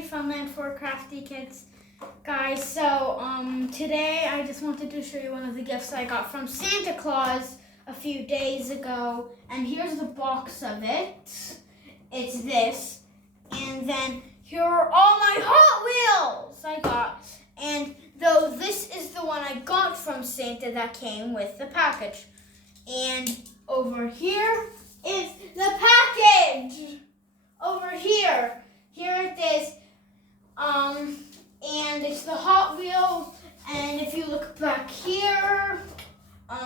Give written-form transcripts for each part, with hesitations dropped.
Hey, Funland for Crafty Kids. Guys, so today I just wanted to show you one of the gifts I got from Santa Claus a few days ago. And here's the box of it. It's this. And then here are all my Hot Wheels I got. And though this is the one I got from Santa that came with the package. And over here is the package. Over here. Here it is. And it's the Hot Wheels. And if you look back here,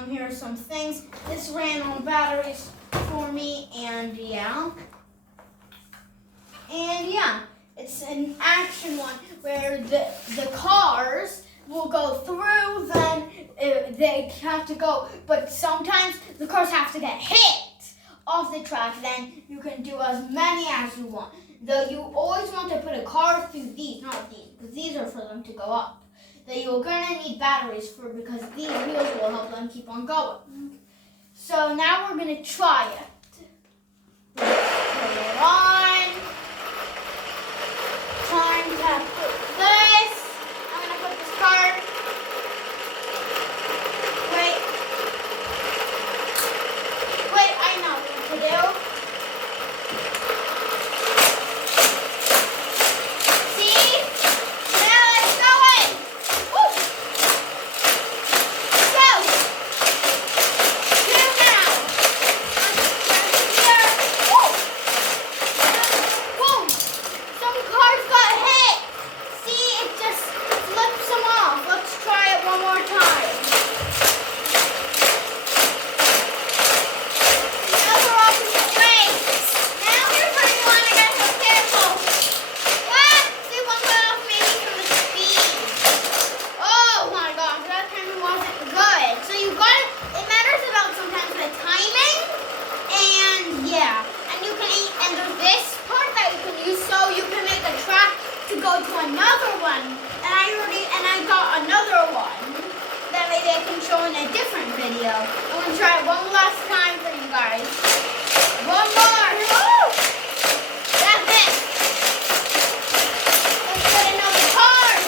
here are some things. This ran on batteries for me, and yeah. And yeah, it's an action one where the cars will go through, then they have to go, but sometimes the cars have to get hit off the track, then you can do as many as you want. Though you always want to put a car through these, not these, because these are for them to go up. That you're going to need batteries for, because these wheels will help them keep on going. So now we're going to try it. Put it on. Time to put this. I'm going to put this card. Wait, I know what to do. To another one, and I got another one that maybe I can show in a different video. I'm gonna try it one last time for you guys. One more. Woo! That's it. Let's put another card.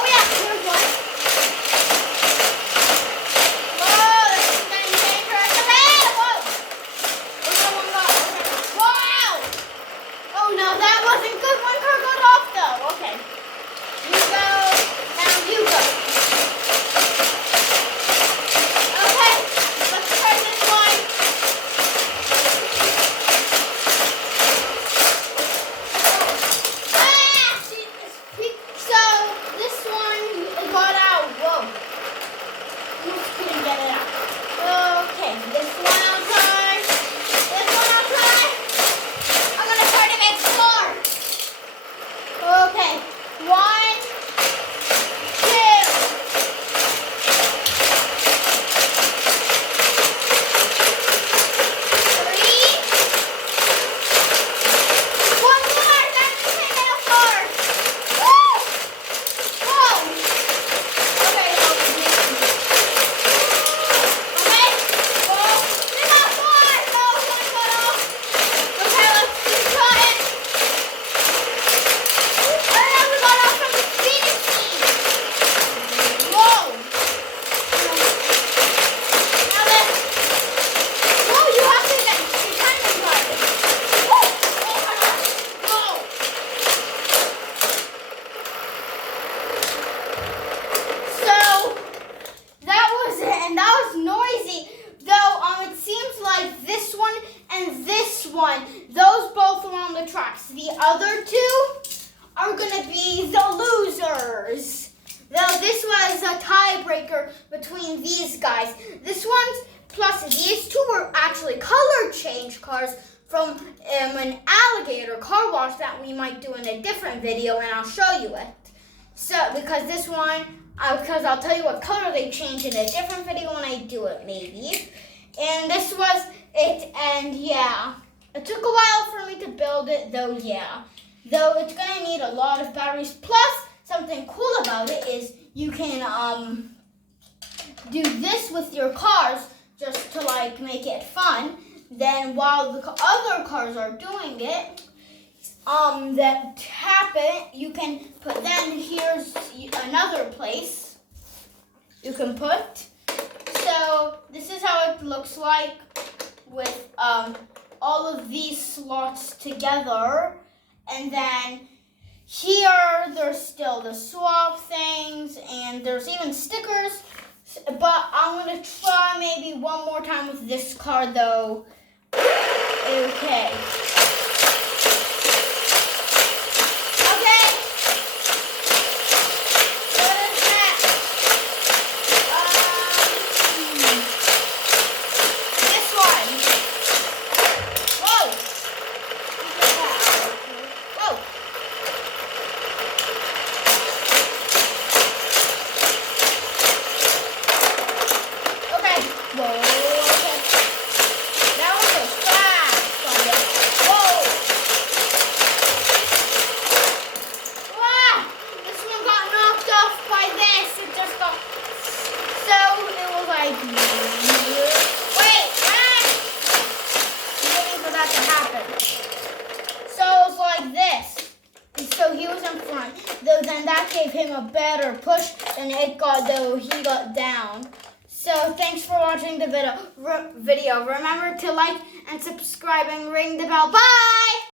Oh yeah, here's one. Whoa, this is getting dangerous. Whoa! What's that one got? Oh no, that wasn't good. One car got off though. Okay. You go. Now you go. Okay. Let's try this one. Ah! So this one got out. Whoa. Almost couldn't get it out. Okay. This one I'll try. This one I'll try. I'm gonna try to make more. Okay, 1, 2, 3, 4, 1 more. That's the thing that far. Woo! Whoa! Okay, okay. Whoa! We got 4. No, one cut off. Okay, let's keep trying. Those both are on the tracks. The other two are going to be the losers. Though this was a tiebreaker between these guys. This one's plus these two were actually color change cars from an alligator car wash that we might do in a different video, and I'll show you it. So because this one, because I'll tell you what color they change in a different video when I do it maybe. And this was it, and yeah. It took a while for me to build it, though, yeah. Though it's going to need a lot of batteries. Plus, something cool about it is you can do this with your cars just to, like, make it fun. then while the other cars are doing it, that tap it, you can put, then here's another place you can put. So this is how it looks like with all of these slots together. And then here there's still the swap things, and there's even stickers. But I'm gonna try maybe one more time with this car though. Okay. So he was in front, though then that gave him a better push than it got though he got down. So thanks for watching the video. Remember to like and subscribe and ring the bell. Bye!